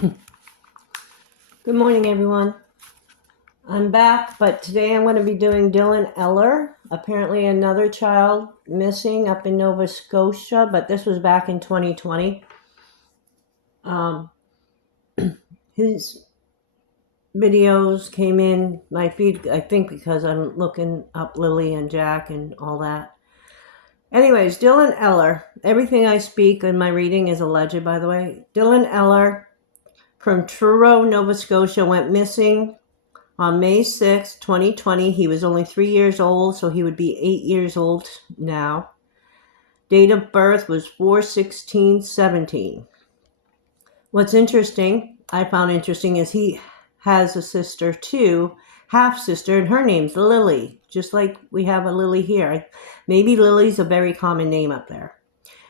Good morning, everyone. I'm back, but today I'm going to be doing Dylan Ehler. Apparently another child missing up in Nova Scotia, but this was back in 2020. His videos came in my feed, I think, because I'm looking up Lily and Jack and all that. Anyways, Dylan Ehler. Everything I speak in my reading is alleged, by the way. Dylan Ehler from Truro, Nova Scotia, went missing on May 6, 2020, he was only 3 years old, so he would be 8 years old now. Date of birth was 4/16/17. What's interesting, I found interesting, is he has a sister too, half-sister, and her name's Lily, just like we have a Lily here. Maybe Lily's a very common name up there.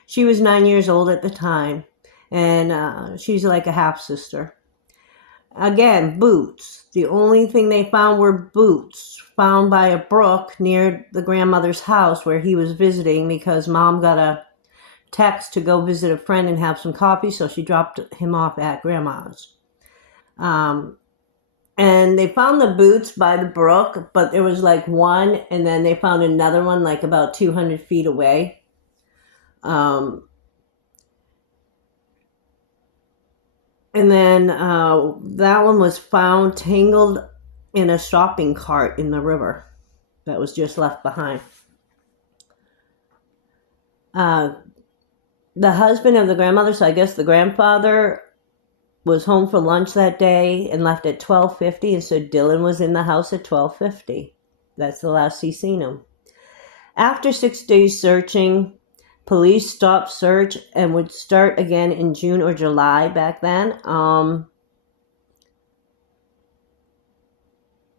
She was 9 years old at the time, and she's like a half-sister. Again, boots. The only thing they found were boots found by a brook near the grandmother's house where he was visiting because mom got a text to go visit a friend and have some coffee, so she dropped him off at grandma's. And they found the boots by the brook, but there was like one, and then they found another one like about 200 feet away. And then that one was found tangled in a shopping cart in the river that was just left behind. The husband of the grandmother, so I guess the grandfather, was home for lunch that day and left at 12:50, and so Dylan was in the house at 12:50. That's the last he seen him. After 6 days searching, police stopped search and would start again in June or July back then.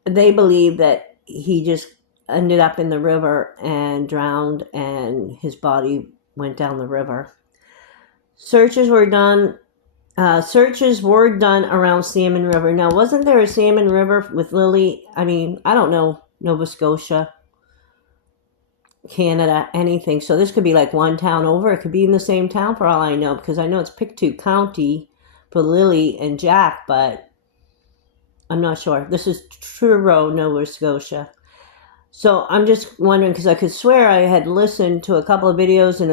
They believe that he just ended up in the river and drowned, and his body went down the river. Searches were done around Salmon River. Now, wasn't there a Salmon River with Lily? I mean, I don't know Nova Scotia, Canada, anything. So this could be like one town over. It could be in the same town for all I know, because I know it's Pictou County for Lily and Jack, but I'm not sure. This is Truro, Nova Scotia. So I'm just wondering, because I could swear I had listened to a couple of videos and,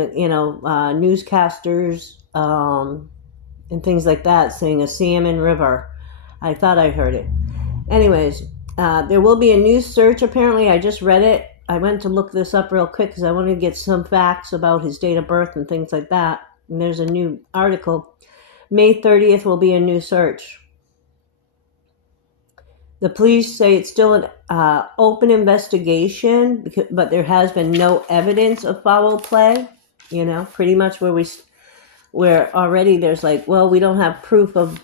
newscasters and things like that saying a Salmon River. I thought I heard it. Anyways, there will be a new search, apparently. I just read it. I went to look this up real quick because I wanted to get some facts about his date of birth and things like that. And there's a new article. May 30th will be a new search. The police say it's still an open investigation, but there has been no evidence of foul play. Pretty much where already there's like, well, we don't have proof of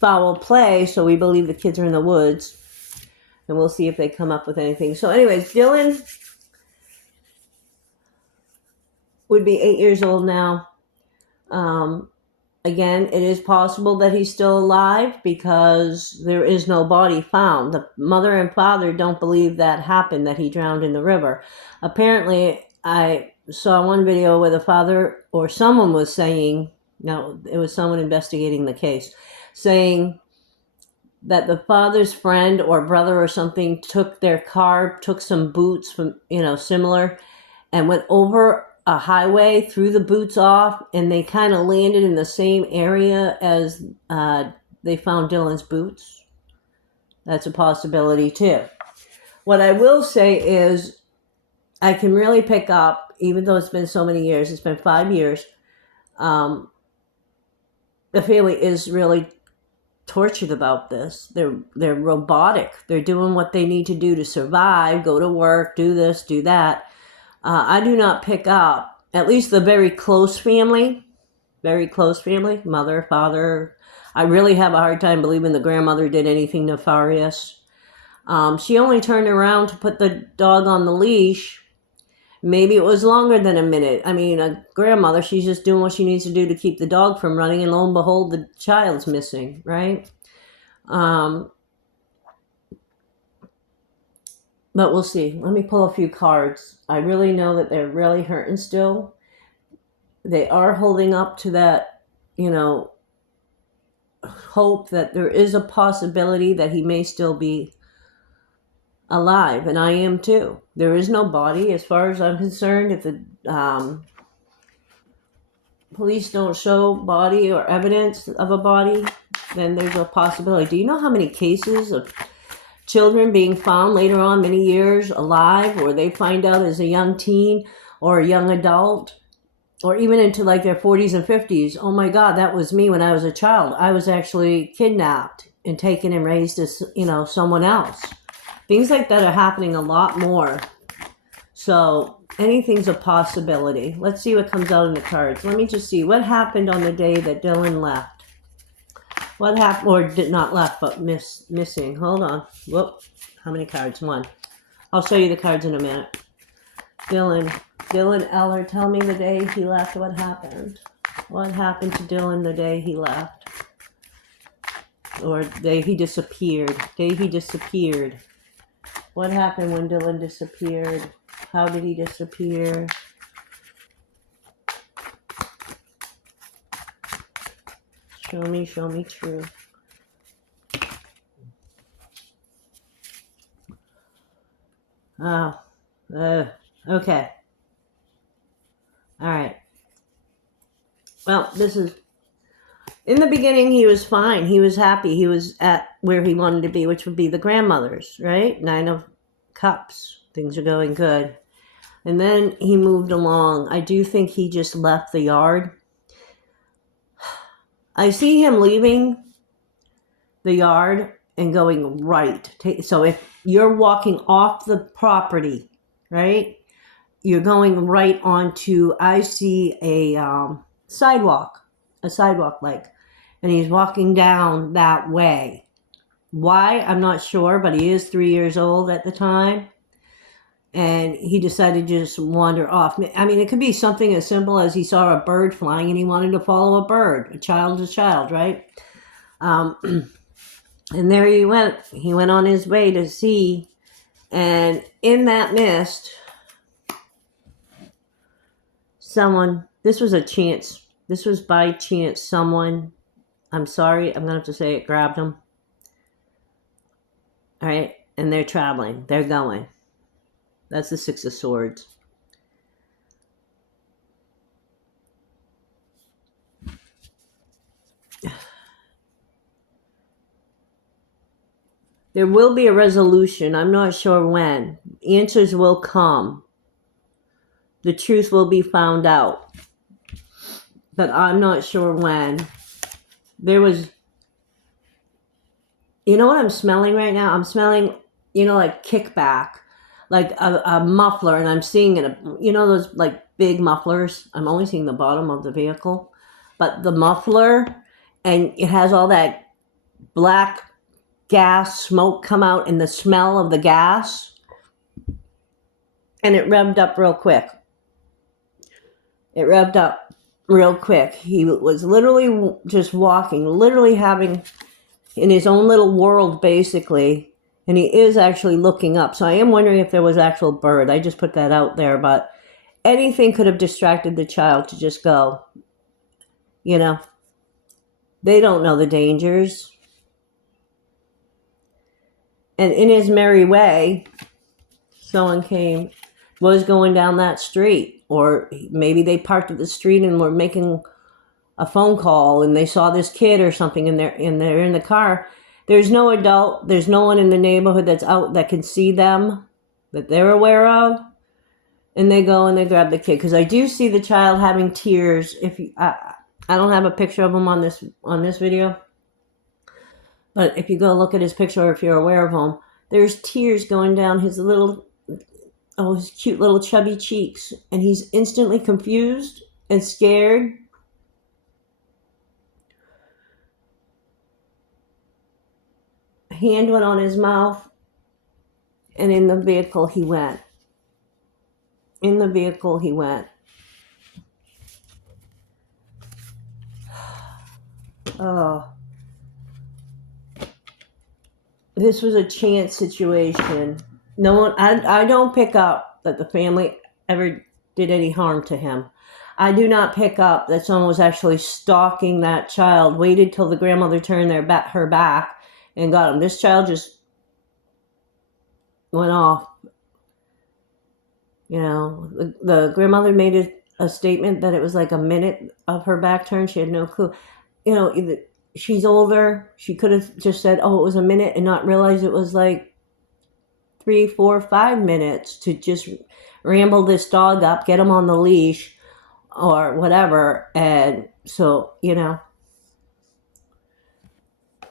foul play, so we believe the kids are in the woods. And we'll see if they come up with anything. So anyways, Dylan would be 8 years old now. Again, it is possible that he's still alive because there is no body found. The mother and father don't believe that happened, that he drowned in the river. Apparently, I saw one video where the father or someone was saying, no, it was someone investigating the case, saying that the father's friend or brother or something took their car, took some boots from, similar, and went over a highway, threw the boots off, and they kind of landed in the same area as they found Dylan's boots. That's a possibility too. What I will say is I can really pick up, even though it's been so many years, it's been 5 years, the family is really tortured about this. They're robotic. They're doing what they need to do to survive, go to work, do this, do that. I do not pick up, at least the very close family, mother, father. I really have a hard time believing the grandmother did anything nefarious. She only turned around to put the dog on the leash. Maybe it was longer than a minute. I mean, a grandmother, she's just doing what she needs to do to keep the dog from running, and lo and behold, the child's missing, right? But we'll see. Let me pull a few cards. I really know that they're really hurting still. They are holding up to that, hope that there is a possibility that he may still be alive, and I am too. There is no body, as far as I'm concerned. If the police don't show body or evidence of a body, then there's a possibility. Do you know how many cases of children being found later on, many years alive, or they find out as a young teen or a young adult, or even into like their 40s and 50s? Oh my God, that was me when I was a child. I was actually kidnapped and taken and raised as, someone else. Things like that are happening a lot more. So anything's a possibility. Let's see what comes out in the cards. Let me just see what happened on the day that Dylan left. What happened, or did not left, but missing. Hold on. Whoop. How many cards? One. I'll show you the cards in a minute. Dylan Ehler, tell me the day he left. What happened? What happened to Dylan the day he left? Or the day he disappeared. What happened when Dylan disappeared? How did he disappear? Show me truth. Okay. All right. Well, this is, in the beginning, he was fine. He was happy. He was at where he wanted to be, which would be the grandmother's, right? 9 of Cups. Things are going good. And then he moved along. I do think he just left the yard. I see him leaving the yard and going right. So if you're walking off the property, right, you're going right onto, I see a sidewalk like, and he's walking down that way. Why? I'm not sure, but he is 3 years old at the time. And he decided to just wander off. I mean, it could be something as simple as he saw a bird flying and he wanted to follow a bird. A child is a child, right? And there he went. He went on his way to see. And in that mist, this was a chance. This was by chance someone, I'm sorry, I'm going to have to say it, grabbed him. All right? And they're traveling. They're going. That's the 6 of Swords. There will be a resolution. I'm not sure when. Answers will come. The truth will be found out. But I'm not sure when. There was, you know what I'm smelling right now? I'm smelling, like kickback. Like a muffler, and I'm seeing it, those like big mufflers. I'm only seeing the bottom of the vehicle, but the muffler, and it has all that black gas smoke come out and the smell of the gas, and it revved up real quick. He was literally just walking, literally having in his own little world, basically. And he is actually looking up. So I am wondering if there was actual bird. I just put that out there. But anything could have distracted the child to just go. They don't know the dangers. And in his merry way, someone was going down that street. Or maybe they parked at the street and were making a phone call. And they saw this kid or something. And they're in the car. There's no adult, there's no one in the neighborhood that's out that can see them, that they're aware of. And they go and they grab the kid. Because I do see the child having tears. I don't have a picture of him on this video. But if you go look at his picture, or if you're aware of him, there's tears going down his his cute little chubby cheeks. And he's instantly confused and scared. Hand went on his mouth, and in the vehicle he went. Oh, this was a chance situation. No one, I don't pick up that the family ever did any harm to him. I do not pick up that someone was actually stalking that child, waited till the grandmother turned her back and got him. This child just went off. You know, the grandmother made a statement that it was like a minute of her back turn. She had no clue. You know, she's older. She could have just said, oh, it was a minute, and not realize it was like 3, 4, 5 minutes to just ramble this dog up, get him on the leash or whatever. And so, you know,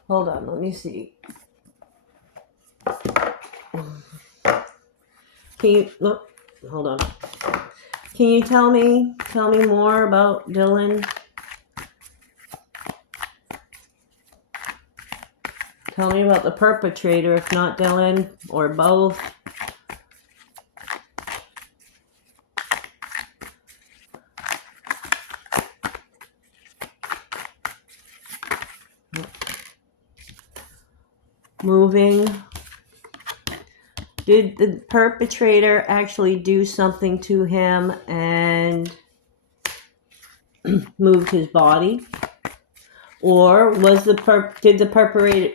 hold on, let me see. Can you look? Hold on. Can you tell me more about Dylan? Tell me about the perpetrator, if not Dylan, or both. Moving. Did the perpetrator actually do something to him and moved his body? Or was did the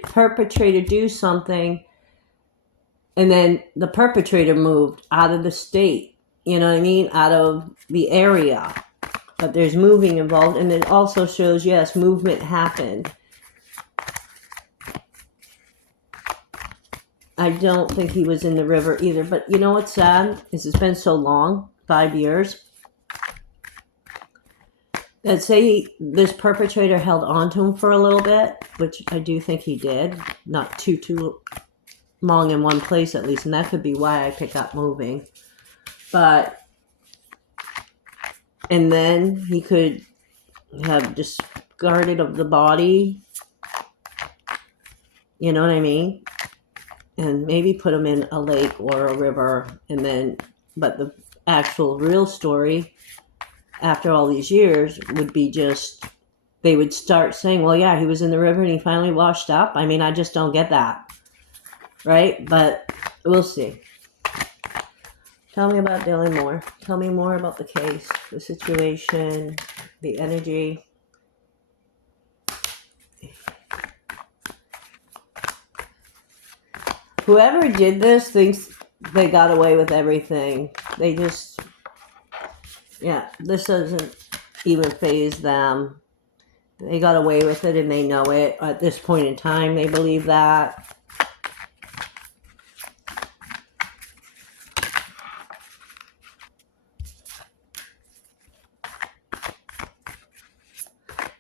perpetrator do something and then the perpetrator moved out of the state? You know what I mean? Out of the area. But there's moving involved, and it also shows, yes, movement happened. I don't think he was in the river either. But you know what's sad? Is it's been so long, 5 years. Let's say this perpetrator held on to him for a little bit, which I do think he did. Not too long in one place, at least. And that could be why I pick up moving. But, and then he could have discarded of the body. You know what I mean? And maybe put him in a lake or a river. And then, but the actual real story after all these years would be just, they would start saying, well, yeah, he was in the river and he finally washed up. I mean, I just don't get that. Right? But we'll see. Tell me about Dylan more. Tell me more about the case, the situation, the energy. Whoever did this thinks they got away with everything. They just, yeah, this doesn't even faze them. They got away with it and they know it. At this point in time, they believe that.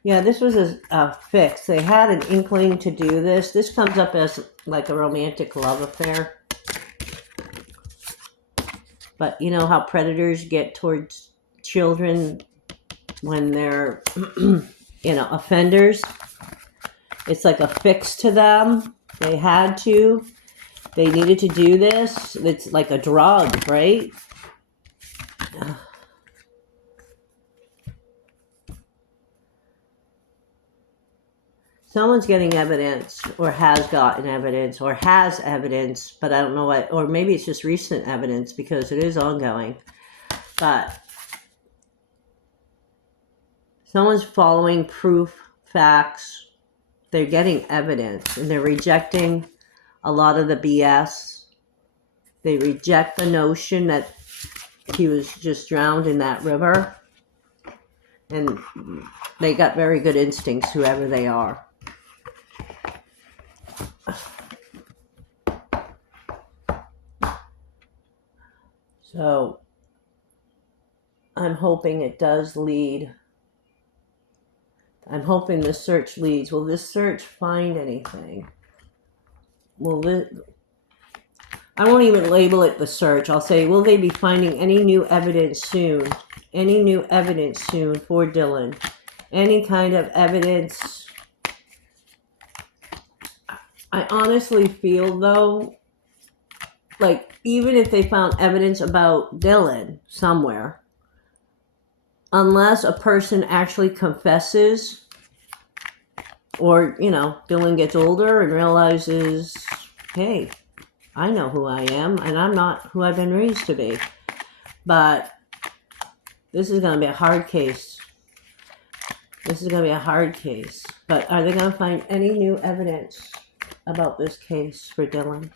Yeah, this was a fix. They had an inkling to do this. This comes up as like a romantic love affair. But you know how predators get towards children when they're, offenders? It's like a fix to them. They had to. They needed to do this. It's like a drug, right? Someone's getting evidence, or has gotten evidence, or has evidence, but I don't know what, or maybe it's just recent evidence because it is ongoing. But someone's following proof, facts. They're getting evidence, and they're rejecting a lot of the BS. They reject the notion that he was just drowned in that river. And they got very good instincts, whoever they are. So, I'm hoping it does lead. I'm hoping this search leads. Will this search find anything? I won't even label it the search. I'll say, will they be finding any new evidence soon? Any new evidence soon for Dylan? Any kind of evidence? I honestly feel, though, like, even if they found evidence about Dylan somewhere, unless a person actually confesses, or, Dylan gets older and realizes, hey, I know who I am, and I'm not who I've been raised to be. But This is going to be a hard case. This is going to be a hard case. But are they going to find any new evidence about this case for Dylan?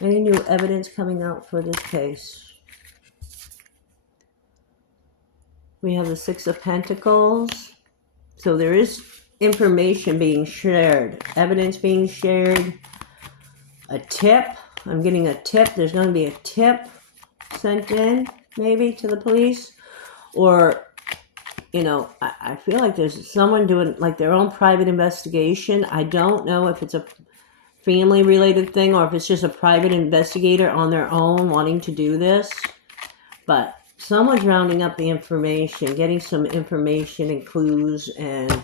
Any new evidence coming out for this case? We have the Six of Pentacles. So there is information being shared, evidence being shared, a tip. I'm getting a tip. There's going to be a tip sent in, maybe, to the police. Or, you know, I feel like there's someone doing like their own private investigation. I don't know if it's a family-related thing or if it's just a private investigator on their own wanting to do this. But someone's rounding up the information, getting some information and clues and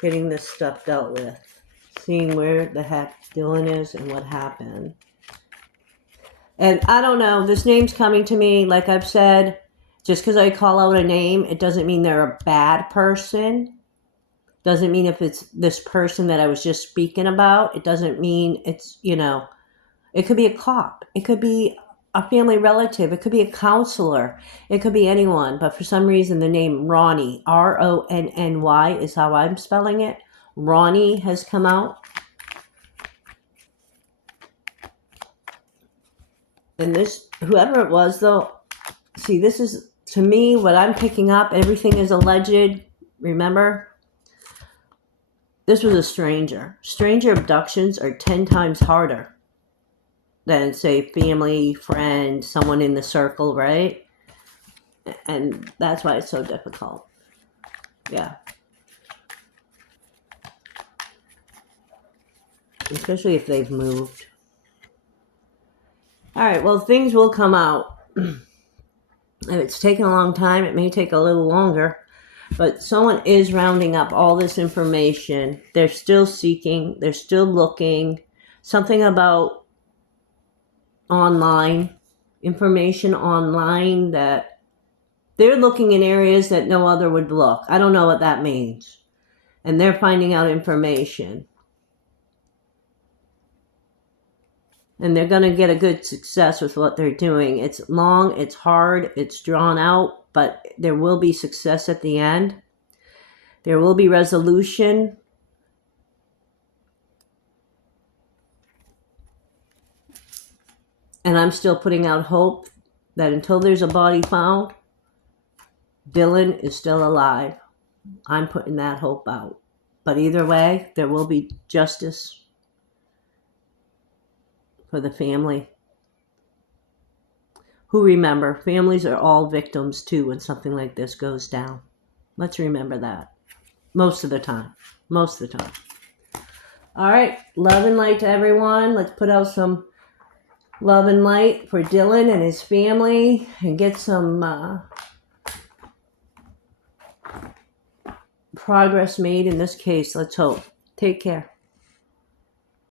getting this stuff dealt with. Seeing where the heck Dylan is and what happened. And I don't know, this name's coming to me, like I've said, just because I call out a name, it doesn't mean they're a bad person. Doesn't mean if it's this person that I was just speaking about, it doesn't mean it's, you know, it could be a cop. It could be a family relative. It could be a counselor. It could be anyone. But for some reason, the name Ronnie, R-O-N-N-Y is how I'm spelling it. Ronnie has come out. And this, whoever it was, though, see, this is, to me, what I'm picking up, everything is alleged. Remember? This was a stranger. Stranger abductions are 10 times harder than, say, family, friend, someone in the circle, right? And that's why it's so difficult. Yeah. Especially if they've moved. All right, well, things will come out. If it's taken a long time, it may take a little longer. But someone is rounding up all this information. They're still seeking. They're still looking. Something about online, information online that they're looking in areas that no other would look. I don't know what that means. And they're finding out information. And they're going to get a good success with what they're doing. It's long, it's hard, it's drawn out, but there will be success at the end. There will be resolution. And I'm still putting out hope that until there's a body found, Dylan is still alive. I'm putting that hope out. But either way, there will be justice for the family. Who remember, families are all victims too when something like this goes down. Let's remember that. Most of the time. Most of the time. All right. Love and light to everyone. Let's put out some love and light for Dylan and his family and get some progress made in this case. Let's hope. Take care.